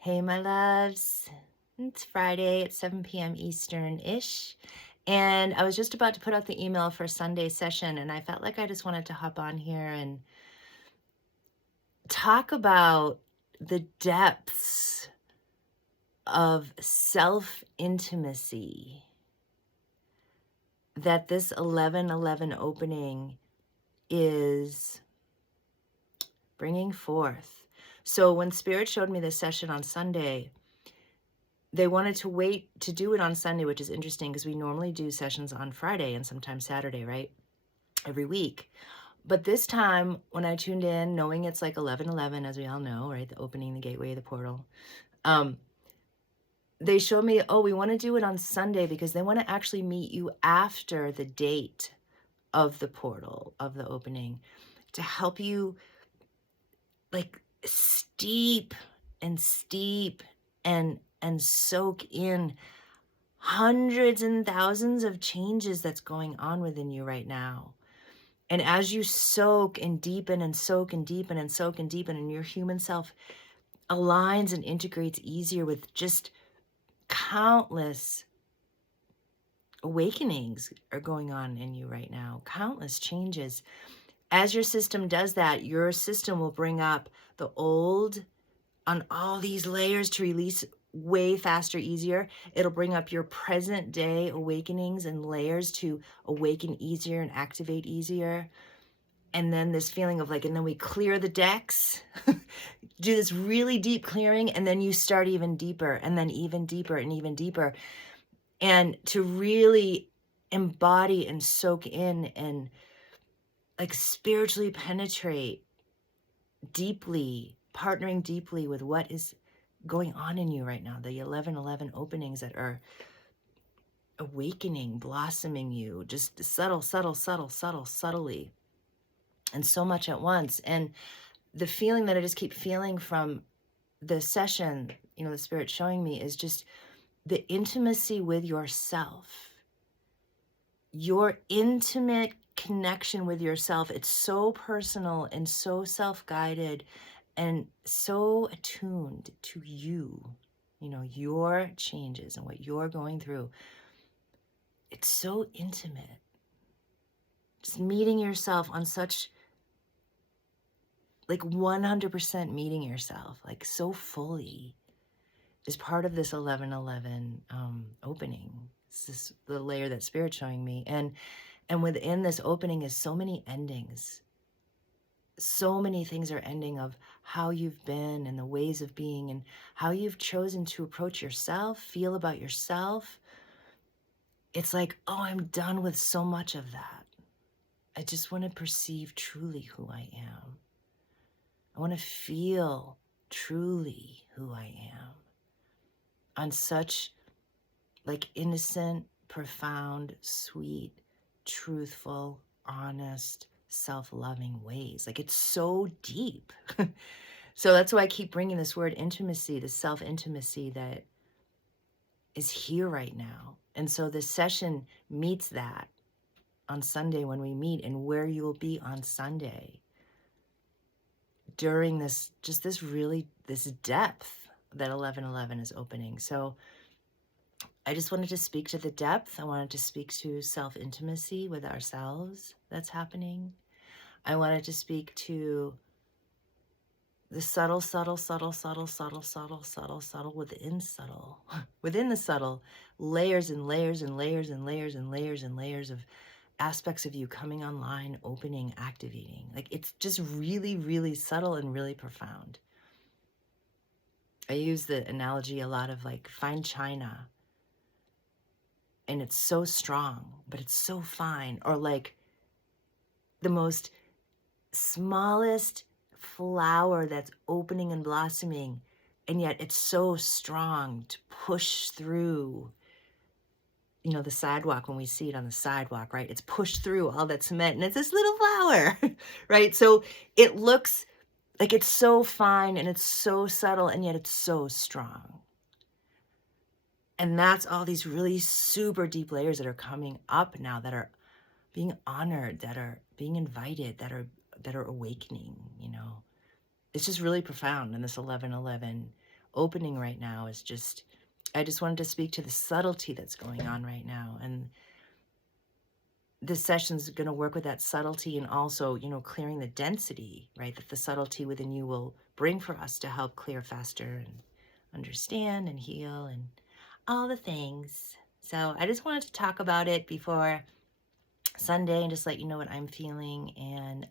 Hey, my loves. It's Friday at 7 p.m. Eastern-ish. And I was just about to put out the email for Sunday session, and I felt like I just wanted to hop on here and talk about the depths of self-intimacy that this 11:11 opening is bringing forth. So when Spirit showed me this session on Sunday, they wanted to wait to do it on Sunday, which is interesting because we normally do sessions on Friday and sometimes Saturday, right? Every week. But this time when I tuned in, knowing it's like 11:11, as we all know, right? The opening, the gateway, the portal. They showed me, oh, we want to do it on Sunday because they want to actually meet you after the date of the portal, of the opening, to help you like steep and soak in hundreds and thousands of changes that's going on within you right now. And as you soak and deepen and soak and deepen and soak and deepen, and your human self aligns and integrates easier with just countless awakenings are going on in you right now, countless changes. As your system does that, your system will bring up the old on all these layers to release way faster, easier. It'll bring up your present day awakenings and layers to awaken easier and activate easier. And then this feeling of like, and then we clear the decks, do this really deep clearing, and then you start even deeper, and then even deeper and even deeper. And to really embody and soak in and like spiritually penetrate deeply, partnering deeply with what is going on in you right now, the 11:11 openings that are awakening, blossoming you, just subtly, and so much at once. And the feeling that I just keep feeling from the session, the Spirit showing me, is just the intimacy with yourself, your intimate connection with yourself. It's so personal and so self-guided and so attuned to you, your changes and what you're going through. It's so intimate. Just meeting yourself on such, like 100% meeting yourself, like so fully, is part of this 11:11 opening. It's the layer that Spirit's showing me. And within this opening is so many endings. So many things are ending of how you've been and the ways of being and how you've chosen to approach yourself, feel about yourself. It's like, oh, I'm done with so much of that. I just want to perceive truly who I am. I want to feel truly who I am on such like innocent, profound, sweet, truthful, honest, self-loving ways. Like it's so deep. So that's why I keep bringing this word intimacy, the self-intimacy that is here right now. And so this session meets that on Sunday when we meet, and where you will be on Sunday during this depth that 11:11 is opening. So I just wanted to speak to the depth. I wanted to speak to self-intimacy with ourselves that's happening. I wanted to speak to the subtle within subtle, within the subtle, layers and layers and layers and layers and layers and layers of aspects of you coming online, opening, activating. Like it's just really, really subtle and really profound. I use the analogy a lot of like fine china, and it's so strong, but it's so fine. Or like the most smallest flower that's opening and blossoming, and yet it's so strong to push through, the sidewalk when we see it on the sidewalk, right? It's pushed through all that cement and it's this little flower, right? So it looks like it's so fine and it's so subtle, and yet it's so strong. And that's all these really super deep layers that are coming up now, that are being honored, that are being invited, that are awakening, It's just really profound in this 11:11 opening right now is just, I just wanted to speak to the subtlety that's going on right now. And this session's going to work with that subtlety and also, you know, clearing the density, right? That the subtlety within you will bring for us to help clear faster and understand and heal and all the things. So I just wanted to talk about it before Sunday and just let you know what I'm feeling. And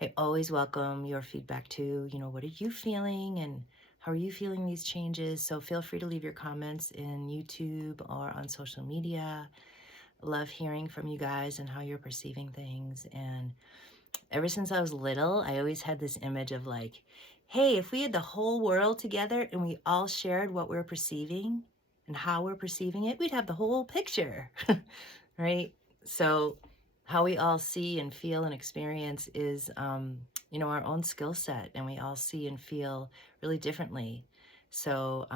I always welcome your feedback too. You know, what are you feeling and how are you feeling these changes? So feel free to leave your comments in YouTube or on social media. Love hearing from you guys and how you're perceiving things. And ever since I was little, I always had this image of like, hey, if we had the whole world together and we all shared what we're perceiving and how we're perceiving it, we'd have the whole picture, right? So how we all see and feel and experience is, you know, our own skill set, and we all see and feel really differently. So,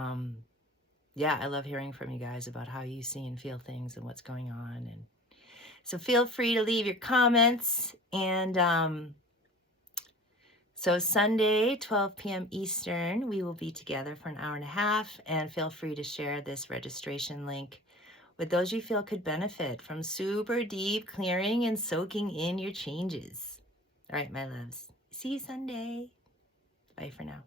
yeah, I love hearing from you guys about how you see and feel things and what's going on. And so feel free to leave your comments. And so Sunday, 12 p.m. Eastern, we will be together for an hour and a half. And feel free to share this registration link with those you feel could benefit from super deep clearing and soaking in your changes. All right, my loves. See you Sunday. Bye for now.